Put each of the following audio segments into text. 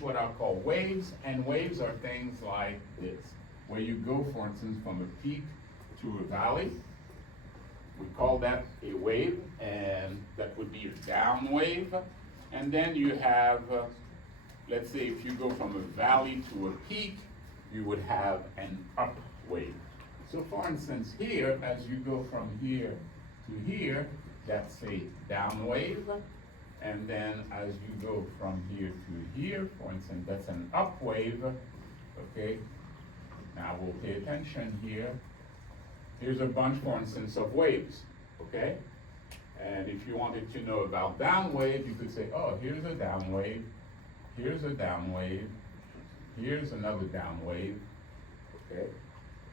what I'll call waves, and waves are things like this, where you go, for instance, from a peak to a valley. We call that a wave, and that would be a down wave. And then you have, let's say if you go from a valley to a peak, you would have an up wave. So for instance, here, as you go from here to here, that's a down wave. And then as you go from here to here, for instance, that's an up wave, okay? Now we'll pay attention here. Here's a bunch, for instance, of waves, okay? And if you wanted to know about down wave, you could say, oh, here's a down wave, here's a down wave, here's another down wave, okay?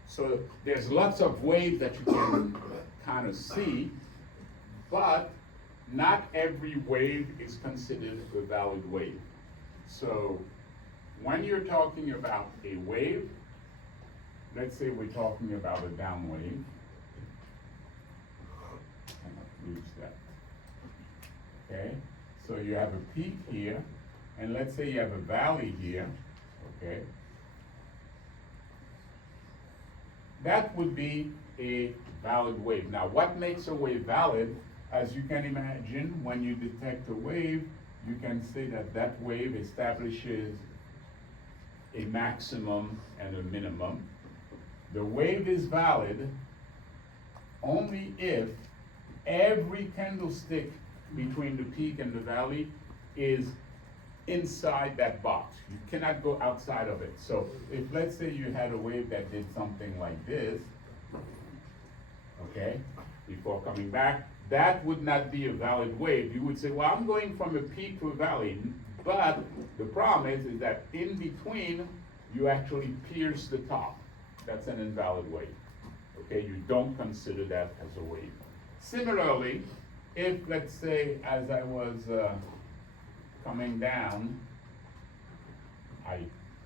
So there's lots of waves that you can kind of see, but not every wave is considered a valid wave. So when you're talking about a wave, let's say we're talking about a down wave. Cannot lose that. Okay, so you have a peak here, and let's say you have a valley here, okay? That would be a valid wave. Now, what makes a wave valid? As you can imagine, when you detect a wave, you can say that that wave establishes a maximum and a minimum. The wave is valid only if every candlestick between the peak and the valley is inside that box. You cannot go outside of it. So if, let's say, you had a wave that did something like this, okay, before coming back, that would not be a valid wave. You would say, well, I'm going from a peak to a valley, but the problem is that in between, you actually pierce the top. That's an invalid wave. Okay, you don't consider that as a wave. Similarly, if, let's say, as I was coming down, I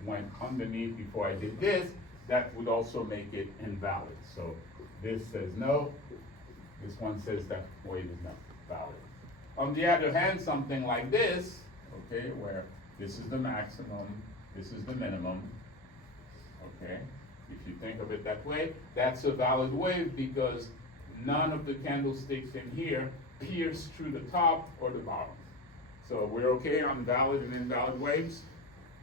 went underneath before I did this, that would also make it invalid. So this says no, this one says that wave is not valid. On the other hand, something like this, okay, where this is the maximum, this is the minimum, okay, if you think of it that way, that's a valid wave because none of the candlesticks in here pierce through the top or the bottom. So we're okay on valid and invalid waves?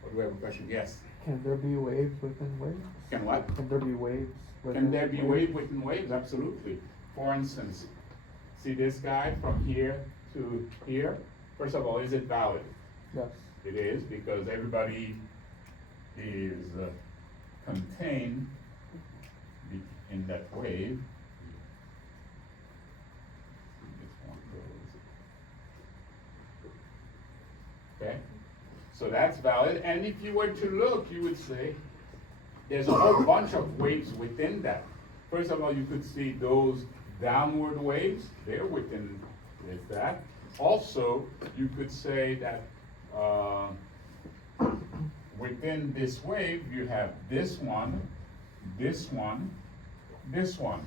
Or do we have a question? Yes? Can there be waves within waves? Can what? Can there be waves within Can there be wave within waves? Absolutely. For instance, see this guy from here to here? First of all, is it valid? Yes. It is, because everybody is contained in that wave. This one goes. Okay? So that's valid, and if you were to look, you would say there's a whole bunch of waves within that. First of all, you could see those downward waves, they're within that. Also, you could say that within this wave, you have this one, this one, this one.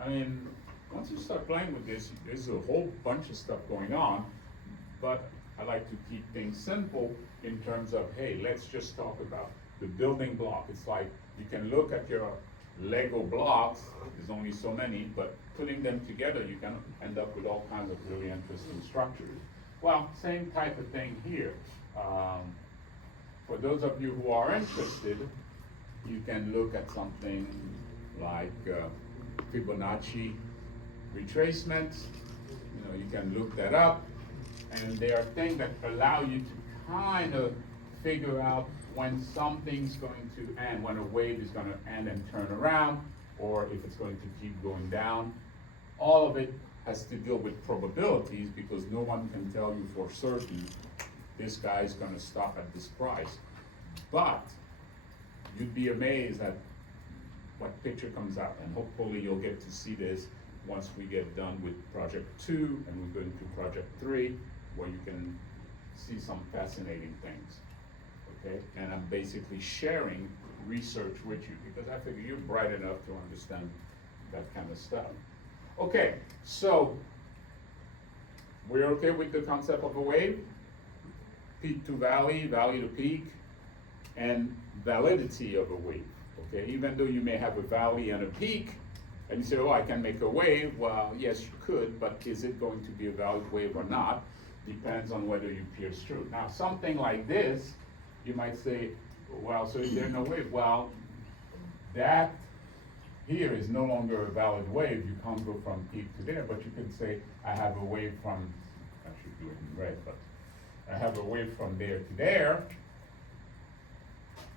I mean, once you start playing with this, there's a whole bunch of stuff going on, but I like to keep things simple in terms of, hey, let's just talk about the building block. It's like you can look at your Lego blocks, there's only so many, but putting them together, you can end up with all kinds of really interesting structures. Well, same type of thing here. For those of you who are interested, you can look at something like Fibonacci retracements. You know, you can look that up, and there are things that allow you to kind of figure out when something's going to end, when a wave is going to end and turn around, or if it's going to keep going down. All of it has to deal with probabilities because no one can tell you for certain this guy is going to stop at this price. But you'd be amazed at what picture comes out, and hopefully you'll get to see this once we get done with project 2 and we go into project 3, where you can see some fascinating things. Okay, and I'm basically sharing research with you because I figure you're bright enough to understand that kind of stuff. Okay, so we're okay with the concept of a wave? peak to valley, valley to peak, and validity of a wave, okay? Even though you may have a valley and a peak, and you say, oh, I can make a wave, well, yes, you could, but is it going to be a valid wave or not? Depends on whether you pierce through. Now, something like this, you might say, well, so is there no wave? Well, that here is no longer a valid wave. You can't go from peak to there, but you can say, I have a wave from, I should do it in red, but I have a wave from there to there,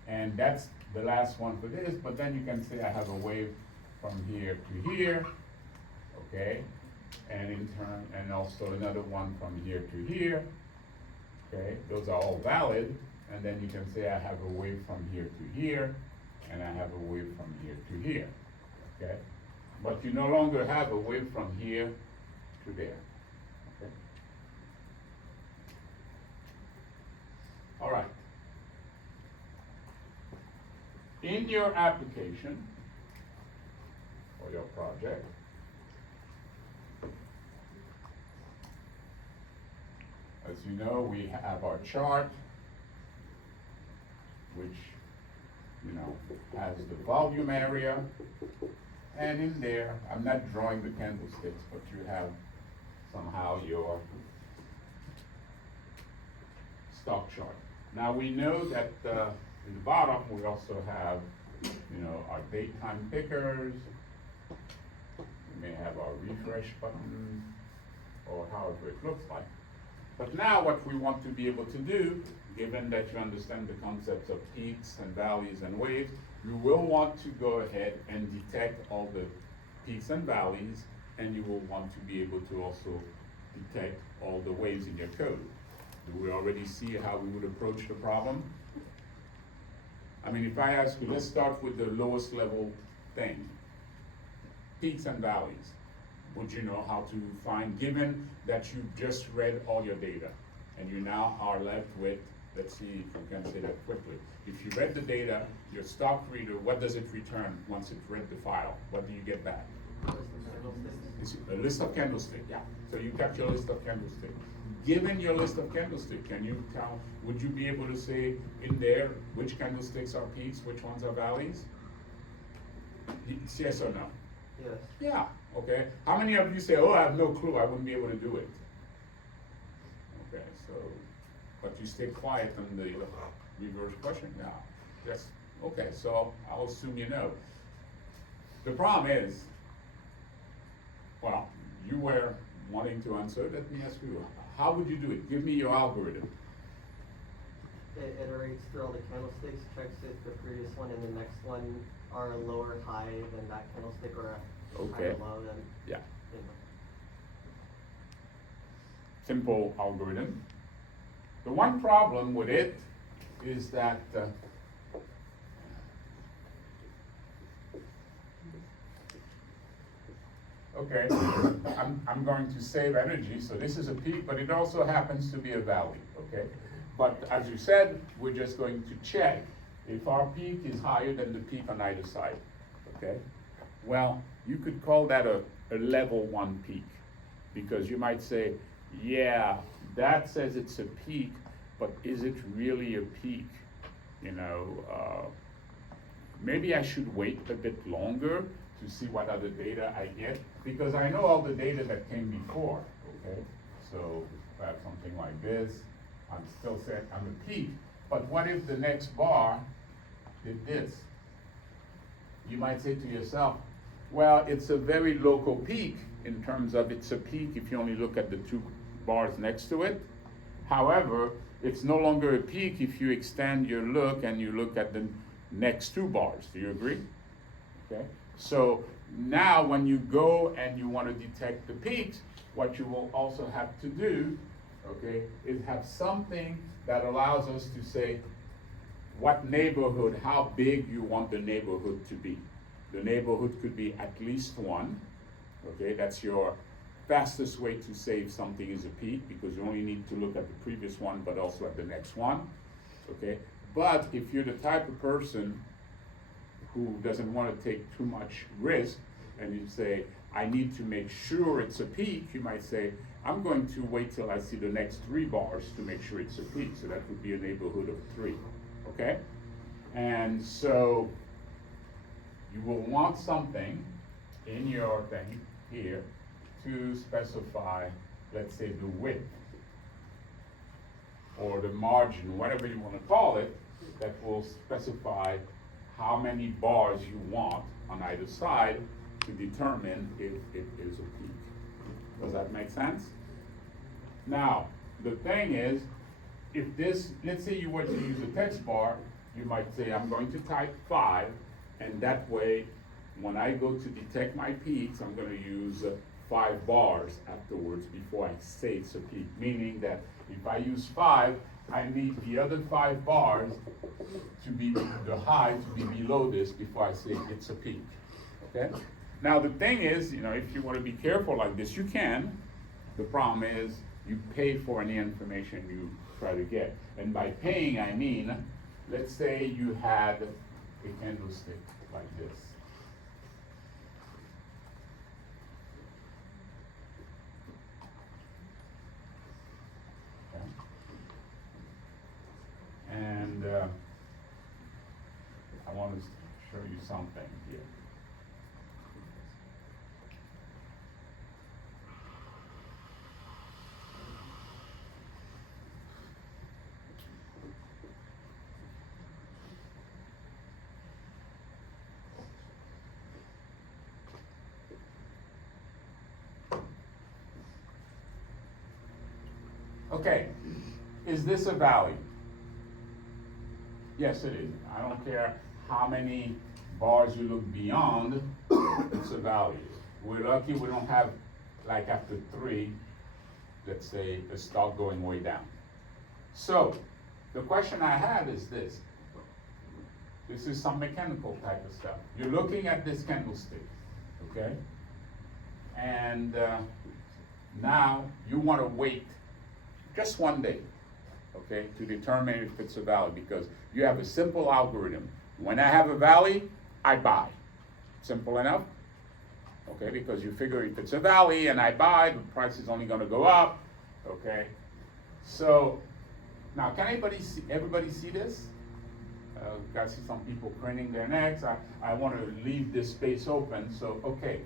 and that's the last one for this, but then you can say I have a wave from here to here, okay? And in turn, and also another one from here to here, okay? Those are all valid, and then you can say I have a wave from here to here, and I have a wave from here to here, okay? But you no longer have a wave from here to there, okay? All right. In your application or your project, as you know, we have our chart, which, you know, has the volume area, and in there, I'm not drawing the candlesticks, but you have somehow your stock chart. Now we know that in the bottom we also have, you know, our daytime pickers. We may have our refresh button, or however it looks like. But now what we want to be able to do, given that you understand the concepts of peaks and valleys and waves, you will want to go ahead and detect all the peaks and valleys, and you will want to be able to also detect all the waves in your code. Do we already see how we would approach the problem? I mean, if I ask you, let's start with the lowest level thing, peaks and valleys. Would you know how to find, given that you just read all your data, and you now are left with, let's see if we can say that quickly. If you read the data, your stock reader, what does it return once it read the file? What do you get back? It's a list of candlesticks, yeah. So you got your list of candlesticks. Given your list of candlesticks, can you tell, would you be able to say in there which candlesticks are peaks, which ones are valleys? Yes or no? Yes. Yeah, okay. How many of you say, oh, I have no clue, I wouldn't be able to do it? Okay, so, but you stay quiet on the reverse question now. Yes, okay, so I'll assume you know. The problem is, well, you were wanting to answer, let me ask you, how would you do it? Give me your algorithm. It iterates through all the candlesticks, checks if the previous one and the next one are low or high than that candlestick, or a high Okay. or low than, Yeah, you know. simple algorithm. The one problem with it is that okay, I'm going to save energy, so this is a peak, but it also happens to be a valley, okay? But as you said, we're just going to check if our peak is higher than the peak on either side, okay? Well, you could call that a level 1 peak, because you might say, yeah, that says it's a peak, but is it really a peak? You know, maybe I should wait a bit longer to see what other data I get, because I know all the data that came before, okay? So if I have something like this, I'm still set, I'm a peak, but what if the next bar did this? You might say to yourself, well, it's a very local peak in terms of it's a peak if you only look at the 2 bars next to it. However, it's no longer a peak if you extend your look and you look at the next 2 bars. Do you agree? Okay. So now when you go and you want to detect the peaks, what you will also have to do, okay, is have something that allows us to say what neighborhood, how big you want the neighborhood to be. The neighborhood could be at least 1, okay, that's your fastest way to say if something is a peak, because you only need to look at the previous one, but also at the next one, okay? But if you're the type of person who doesn't want to take too much risk, and you say, I need to make sure it's a peak, you might say, I'm going to wait till I see the next 3 bars to make sure it's a peak. So that would be a neighborhood of 3, okay? And so you will want something in your thing here to specify, let's say, the width or the margin, whatever you want to call it, that will specify how many bars you want on either side to determine if it is a peak. Does that make sense? Now, the thing is, if this, let's say you were to use a text bar, you might say, I'm going to type 5, and that way, when I go to detect my peaks, I'm going to use 5 bars afterwards before I say it's a peak. Meaning that if I use 5, I need the other 5 bars to be the high to be below this before I say it's a peak. Okay? Now the thing is, if you want to be careful like this, you can. The problem is you pay for any information you try to get. And by paying, I mean, let's say you had a candlestick like this. Okay. And I want to show you something here. Okay, is this a value? Yes, it is. I don't care how many bars you look beyond, it's a value. We're lucky we don't have, like after 3, let's say, a stock going way down. So, the question I have is this. This is some mechanical type of stuff. You're looking at this candlestick, okay? And now you want to wait just one day, okay, to determine if it's a value, because you have a simple algorithm. When I have a valley, I buy. Simple enough, okay, because you figure if it's a valley and I buy, the price is only going to go up, okay. So now, can everybody see this? I see some people craning their necks. I want to leave this space open, so okay.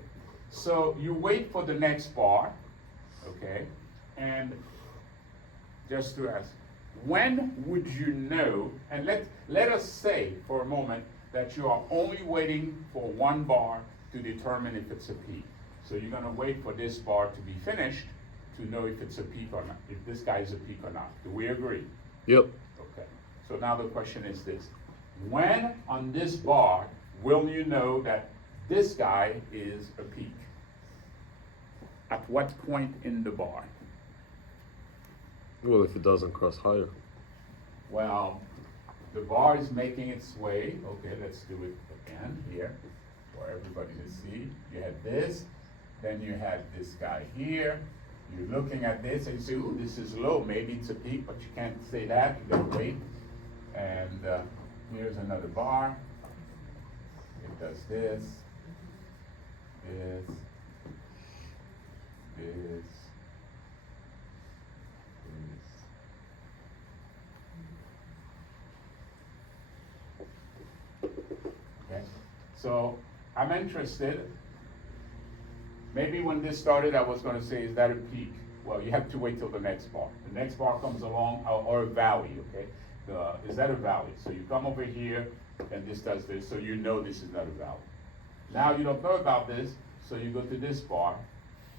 So you wait for the next bar, okay, and just to ask, when would you know, and let us say for a moment that you are only waiting for 1 bar to determine if it's a peak. So you're going to wait for this bar to be finished to know if it's a peak or not, if this guy is a peak or not. Do we agree? Yep. Okay. So now the question is this. When on this bar will you know that this guy is a peak? At what point in the bar? Well, if it doesn't cross higher. Well, the bar is making its way. Okay, let's do it again here for everybody to see. You had this, then you had this guy here. You're looking at this and you say, ooh, this is low. Maybe it's a peak, but you can't say that. You gotta wait. And here's another bar. It does this, this, this. Okay, so I'm interested. Maybe when this started, I was going to say, is that a peak? Well, you have to wait till the next bar. The next bar comes along, or a valley, okay? Is that a valley? So you come over here, and this does this, so you know this is not a valley. Now you don't know about this, so you go to this bar,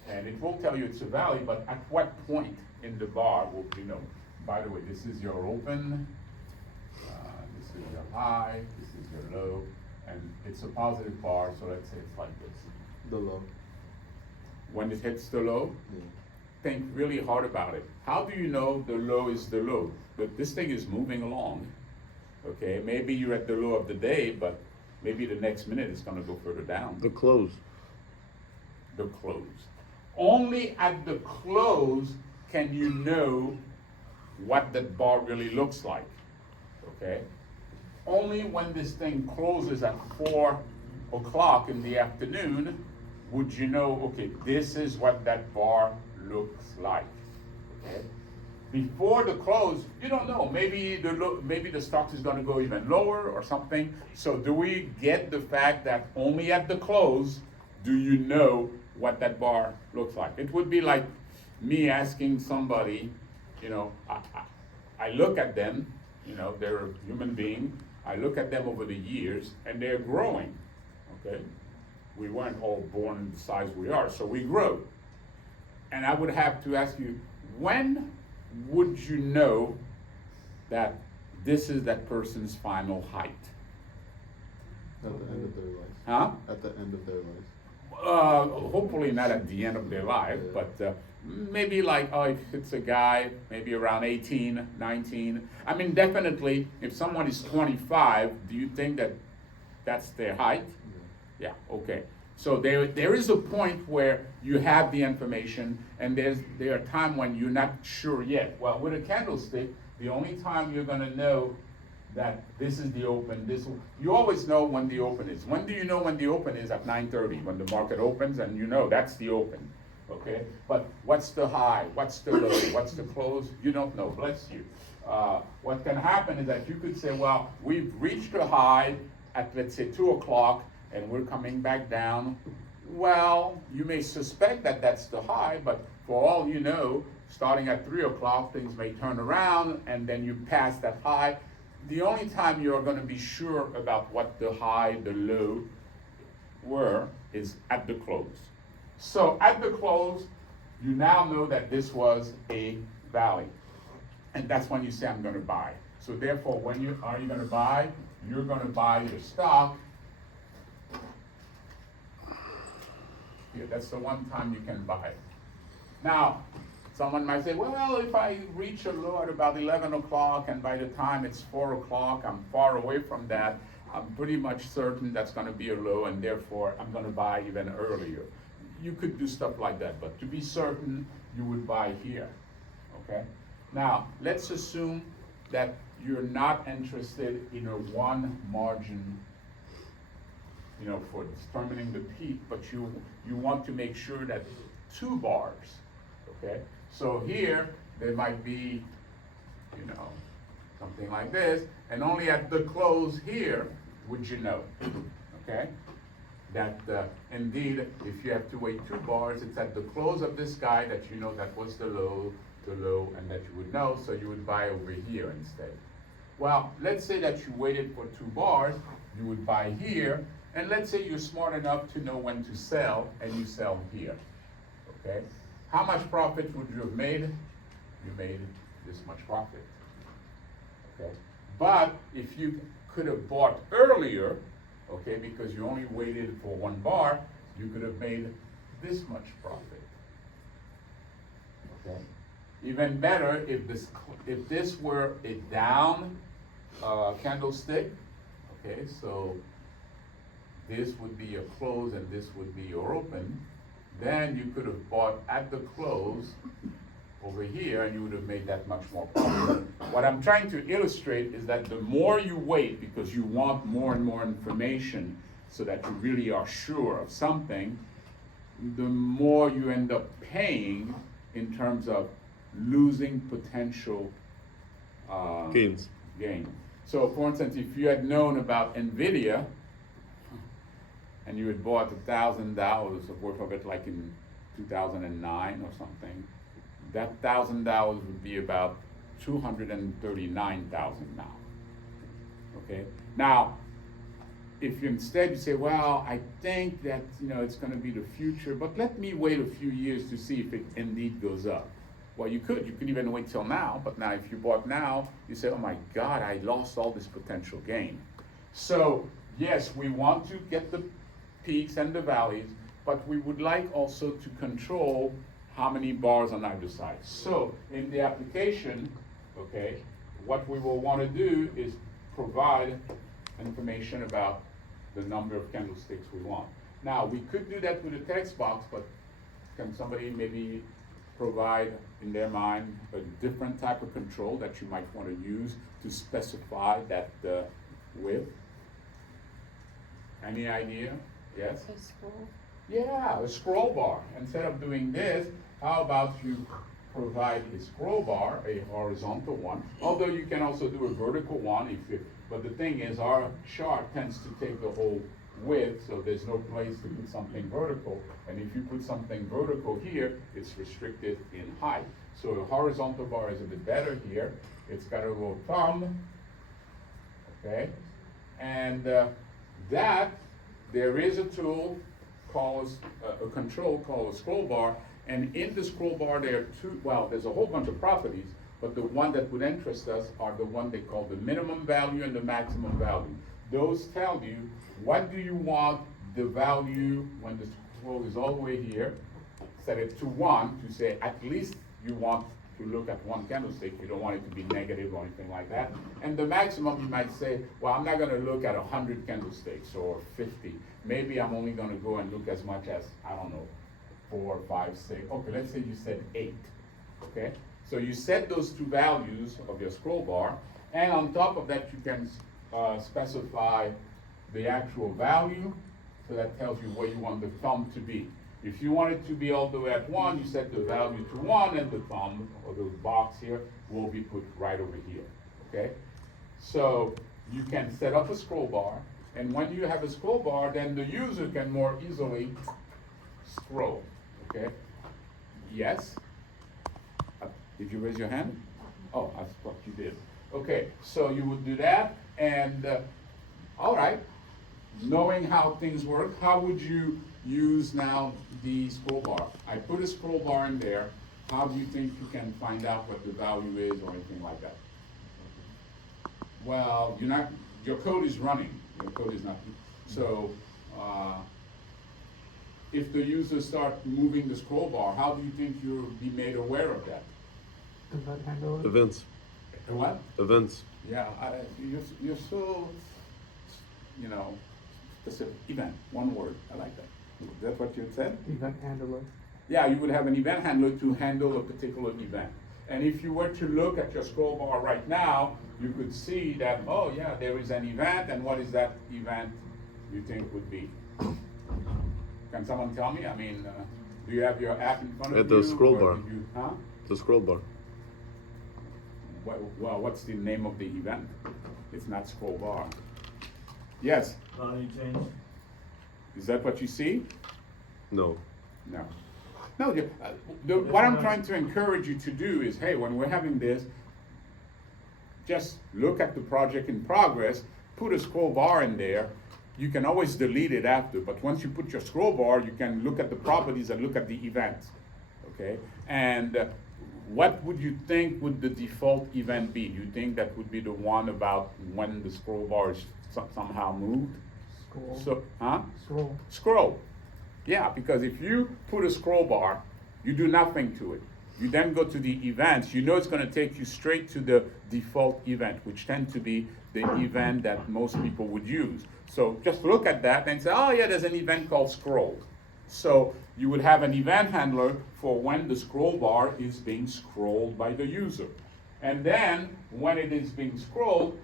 and it will tell you it's a valley, but at what point in the bar will you know? By the way, this is your open, this is your high, this is your low, and it's a positive bar, so let's say it's like this. The low. When it hits the low, think really hard about it. How do you know the low is the low? But this thing is moving along, okay? Maybe you're at the low of the day, but maybe the next minute it's gonna go further down. The close. The close. Only at the close can you know what that bar really looks like, okay? Only when this thing closes at 4 o'clock in the afternoon would you know, okay, this is what that bar looks like, okay? Before the close, you don't know, maybe the stock is gonna go even lower or something. So do we get the fact that only at the close do you know what that bar looks like? It would be like me asking somebody, you know, I look at them, you know, they're a human being, I look at them over the years and they're growing, okay? We weren't all born the size we are, so we grow. And I would have to ask you, when would you know that this is that person's final height? At the end of their life. Huh? At the end of their life. Hopefully not at the end of their life, but maybe like, oh, if it's a guy, maybe around 18, 19. I mean, definitely, if someone is 25, do you think that that's their height? Yeah, okay. So there is a point where you have the information, and there are times when you're not sure yet. Well, with a candlestick, the only time you're gonna know that this is the open, you always know when the open is. When do you know when the open is? At 9:30, when the market opens, and you know that's the open, okay? But what's the high, what's the low, what's the close? You don't know, bless you. What can happen is that you could say, well, we've reached a high at, let's say, 2 o'clock, and we're coming back down. Well, you may suspect that that's the high, but for all you know, starting at 3 o'clock, things may turn around, and then you pass that high. The only time you're going to be sure about what the high, the low were is at the close. So at the close, you now know that this was a valley. And that's when you say, I'm going to buy. So therefore, when you are you going to buy? You're going to buy your stock. Here, that's the one time you can buy it. Now, someone might say, well, if I reach a low at about 11 o'clock and by the time it's 4 o'clock, I'm far away from that, I'm pretty much certain that's going to be a low, and therefore I'm going to buy even earlier. You could do stuff like that, but to be certain, you would buy here, okay? Now, let's assume that you're not interested in a one margin, you know, for determining the peak, but you want to make sure that 2 bars, okay? So here, there might be, you know, something like this, and only at the close here would you know, okay? That indeed, if you have to wait 2 bars, it's at the close of this guy that you know that was the low, and that you would know, so you would buy over here instead. Well, let's say that you waited for 2 bars, you would buy here, and let's say you're smart enough to know when to sell, and you sell here, okay? How much profit would you have made? You made this much profit, okay? But if you could have bought earlier, okay, because you only waited for 1 bar, you could have made this much profit, okay? Even better, if this were a down candlestick, okay, so this would be your close and this would be your open, then you could have bought at the close over here and you would have made that much more profit. What I'm trying to illustrate is that the more you wait, because you want more and more information so that you really are sure of something, the more you end up paying in terms of losing potential gains. gain. So for instance, if you had known about NVIDIA and you had bought $1,000 worth of it like in 2009 or something, that $1,000 would be about $239,000 now, okay? Now, if you instead say, well, I think that, you know, it's gonna be the future, but let me wait a few years to see if it indeed goes up. Well, you could even wait till now, but now if you bought now, you say, oh my God, I lost all this potential gain. So yes, we want to get the peaks and the valleys, but we would like also to control how many bars on either side. So in the application, okay, what we will want to do is provide information about the number of candlesticks we want. Now, we could do that with a text box, but can somebody maybe provide in their mind a different type of control that you might want to use to specify that width? Any idea? Yes? A scroll. Yeah, a scroll bar. Instead of doing this, how about you provide a scroll bar, a horizontal one, although you can also do a vertical one if you, but the thing is our chart tends to take the whole width, so there's no place to put something vertical. And if you put something vertical here, it's restricted in height. So a horizontal bar is a bit better here. It's got a little thumb, okay? And that, there is a tool called, a control called a scroll bar. And in the scroll bar, there are two, well, there's a whole bunch of properties, but the one that would interest us are the one they call the minimum value and the maximum value. Those tell you what do you want the value when the scroll is all the way here, set it to 1 to say at least you want to look at one candlestick, you don't want it to be negative or anything like that. And the maximum you might say, well, I'm not gonna look at 100 candlesticks or 50. Maybe I'm only gonna go and look as much as, I don't know, 4, 5, 6, okay, let's say you said 8, okay? So you set those two values of your scroll bar, and on top of that, you can specify the actual value, so that tells you where you want the thumb to be. If you want it to be all the way at 1, you set the value to 1, and the thumb, or the box here, will be put right over here, okay? So you can set up a scroll bar, and when you have a scroll bar, then the user can more easily scroll, okay? Yes? Did you raise your hand? Oh, I thought you did. Okay, so you would do that, and all right, knowing how things work, how would you use now the scroll bar? I put a scroll bar in there. How do you think you can find out what the value is or anything like that? Well, you're not, your code is running. Your code is not, so if the user start moving the scroll bar, how do you think you'll be made aware of that? Event handler. Events. What? Events. Yeah, you're so, you know, specific. Event, one word, I like that. Is that what you said? Event handler. Yeah, you would have an event handler to handle a particular event. And if you were to look at your scroll bar right now, you could see that, oh yeah, there is an event, and what is that event you think would be? Can someone tell me? I mean, do you have your app in front of At you? the scroll or bar. did you, huh? The scroll bar. Well, what's the name of the event? It's not scroll bar. Yes, Value change. is that what you see? No. No. No, what I'm trying to encourage you to do is, hey, when we're having this, just look at the project in progress, put a scroll bar in there. You can always delete it after, but once you put your scroll bar, you can look at the properties and look at the events, okay? And what would you think would the default event be? Do you think that would be the one about when the scroll bar is somehow moved? Scroll. So, huh? Scroll. Scroll. Yeah, because if you put a scroll bar, you do nothing to it. You then go to the events, you know it's going to take you straight to the default event, which tend to be the event that most people would use. So just look at that and say, oh yeah, there's an event called scroll. So you would have an event handler for when the scroll bar is being scrolled by the user. And then when it is being scrolled,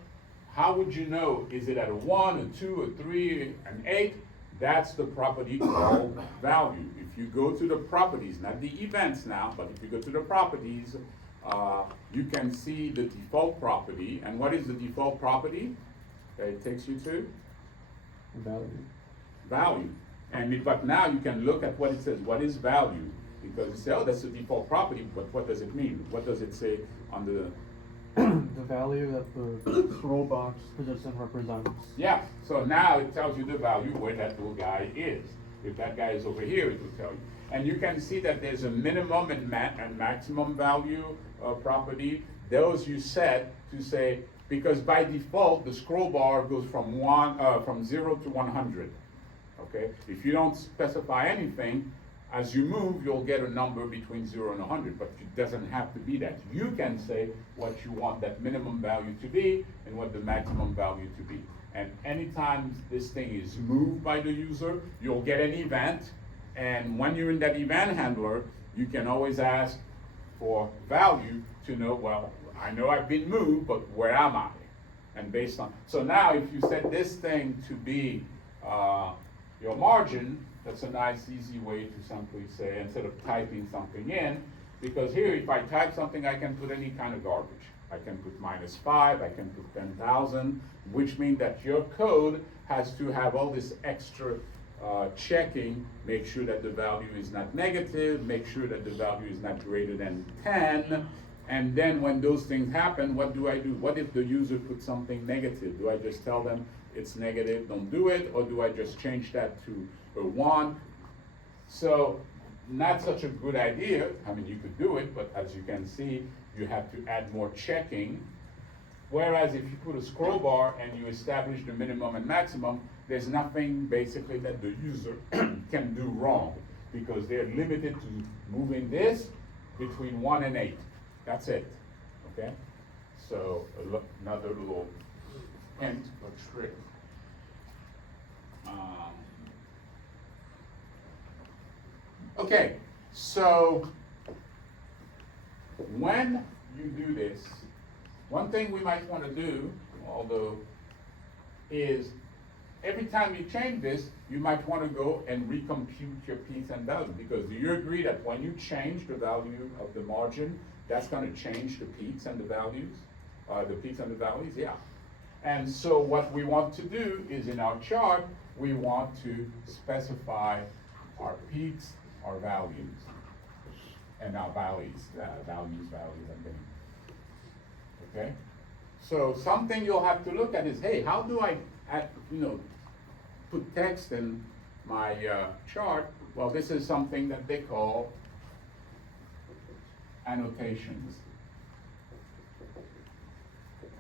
how would you know? Is it at a 1, a 2, a 3, an 8? That's the property called value. If you go to the properties, not the events now, but if you go to the properties, you can see the default property. And what is the default property that it takes you to? Value. Value. But now you can look at what it says. What is value? Because you say, oh, that's the default property, but what does it mean? What does it say on the... The value that the scroll box position represents. Yeah, so now it tells you the value where that little guy is. If that guy is over here, it will tell you. And you can see that there's a minimum and maximum value property. Those you set to say, because by default, the scroll bar goes from 0 to 100. Okay, if you don't specify anything, as you move, you'll get a number between 0 and 100, but it doesn't have to be that. You can say what you want that minimum value to be and what the maximum value to be. And anytime this thing is moved by the user, you'll get an event. And when you're in that event handler, you can always ask for value to know, well, I know I've been moved, but where am I? And based on, so now if you set this thing to be, your margin, that's a nice, easy way to simply say, instead of typing something in, because here, if I type something, I can put any kind of garbage. I can put -5, I can put 10,000, which means that your code has to have all this extra checking, make sure that the value is not negative, make sure that the value is not greater than 10, and then when those things happen, what do I do? What if the user puts something negative? Do I just tell them it's negative, don't do it, or do I just change that to a 1? So, not such a good idea. I mean, you could do it, but as you can see, you have to add more checking. Whereas if you put a scroll bar and you establish the minimum and maximum, there's nothing basically that the user can do wrong, because they're limited to moving this between 1 and 8. That's it, okay? So another little hint or trick. Okay, so when you do this, one thing we might want to do, although, is every time you change this, you might want to go and recompute your peaks and values, because do you agree that when you change the value of the margin, that's going to change the peaks and the values? The peaks and the valleys, yeah. And so what we want to do is in our chart, we want to specify our peaks, our values, and our valleys, values, and then. Okay? So something you'll have to look at is, hey, how do I, put text in my chart? Well, this is something that they call annotations.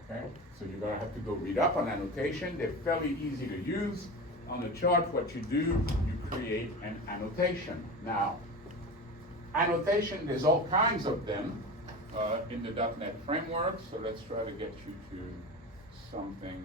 Okay? So you're gonna have to go read up on annotation. They're fairly easy to use. On a chart, what you do, you create an annotation. Now, annotation, there's all kinds of them in the .NET framework, so let's try to get you to something